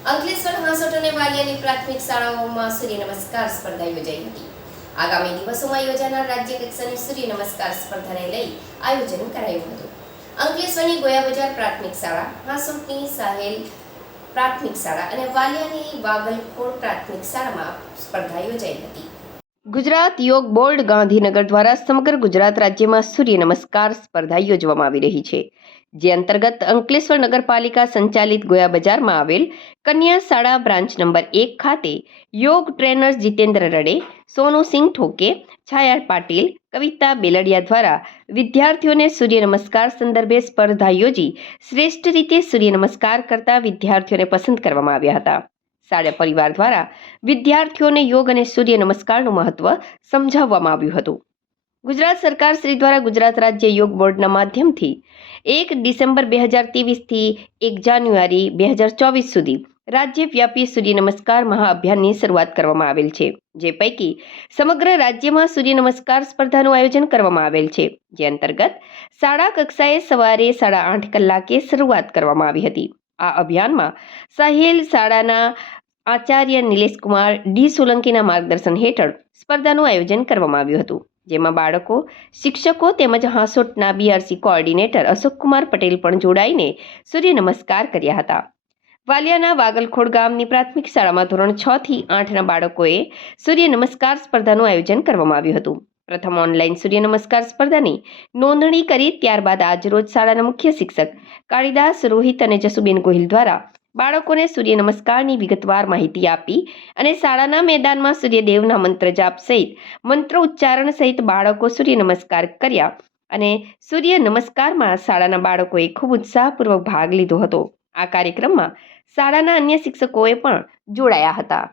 અંકલેશ્વર, હાંસોટ અને વાલિયાની પ્રાથમિક શાળાઓમાં સૂર્ય નમસ્કાર સ્પર્ધા યોજાઈ હતી. આગામી દિવસોમાં યોજાનાર રાજ્ય કક્ષાની સૂર્ય નમસ્કાર સ્પર્ધાને લઈ આયોજન કરાયું હતું. અંકલેશ્વરની ગોયા બજાર પ્રાથમિક શાળા, હાંસોટની સાહેલ પ્રાથમિક શાળા અને વાલિયાની વાગલખોડ પ્રાથમિક શાળામાં સ્પર્ધા યોજાઈ હતી. ગુજરાત યોગ બોર્ડ ગાંધીનગર દ્વારા સમગ્ર ગુજરાત રાજ્યમાં સૂર્ય નમસ્કાર સ્પર્ધા યોજવામાં આવી રહી છે. જે અંતર્ગત અંકલેશ્વર નગરપાલિકા સંચાલિત ગોયા બજારમાં આવેલ કન્યા શાળા બ્રાન્ચ નંબર એક ખાતે યોગ ટ્રેનર્સ જીતેન્દ્ર રડે, સોનુ સિંહ ઠોકે છાયા પાટીલ, કવિતા બેલડિયા દ્વારા વિદ્યાર્થીઓને સૂર્ય નમસ્કાર સંદર્ભે સ્પર્ધા યોજી શ્રેષ્ઠ રીતે સૂર્ય નમસ્કાર કરતા વિદ્યાર્થીઓને પસંદ કરવામાં આવ્યા હતા. શાળા પરિવાર દ્વારા વિદ્યાર્થીઓને યોગ અને સૂર્ય નમસ્કારનું મહત્વ સમજાવવામાં આવ્યું હતું. ગુજરાત સરકાર શ્રી દ્વારા ગુજરાત રાજ્ય યોગ બોર્ડના માધ્યમથી એક ડિસેમ્બર બે હજાર ત્રેવીસથી એક જાન્યુઆરી બે હજાર ચોવીસ સુધી રાજ્યવ્યાપી સૂર્ય નમસ્કાર મહાઅભિયાનની શરૂઆત કરવામાં આવેલ છે, જે પૈકી સમગ્ર રાજ્યમાં સૂર્ય નમસ્કાર સ્પર્ધાનું આયોજન કરવામાં આવેલ છે, જે અંતર્ગત શાળા કક્ષાએ સવારે સાડા આઠ કલાકે શરૂઆત કરવામાં આવી હતી. આ અભિયાનમાં સાહેલ શાળાના આચાર્ય નિલેશકુમાર ડી સોલંકીના માર્ગદર્શન હેઠળ સ્પર્ધાનું આયોજન કરવામાં આવ્યું હતું, જેમાં બાળકો, શિક્ષકો તેમજ હાંસોટના બીઆરસી કોઓર્ડિનેટર અશોકકુમાર પટેલ પણ જોડાઈને સૂર્ય નમસ્કાર કર્યા હતા. વાલિયાના વાગલખોડ ગામની પ્રાથમિક શાળામાં ધોરણ છ થી આઠના બાળકોએ સૂર્ય નમસ્કાર સ્પર્ધાનું આયોજન કરવામાં આવ્યું હતું. પ્રથમ ઓનલાઈન સૂર્ય નમસ્કાર સ્પર્ધાની નોંધણી કરી ત્યારબાદ આજરોજ શાળાના મુખ્ય શિક્ષક કાળીદાસ રોહિત અને જસુબેન ગોહિલ દ્વારા બાળકોને સૂર્ય નમસ્કારની વિગતવાર માહિતી આપી અને શાળાના મેદાનમાં સૂર્યદેવના મંત્ર જાપ સહિત મંત્ર ઉચ્ચારણ સહિત બાળકો સૂર્ય નમસ્કાર કર્યા અને સૂર્ય નમસ્કારમાં શાળાના બાળકોએ ખૂબ ઉત્સાહપૂર્વક ભાગ લીધો હતો. આ કાર્યક્રમમાં શાળાના અન્ય શિક્ષકોએ પણ જોડાયા હતા.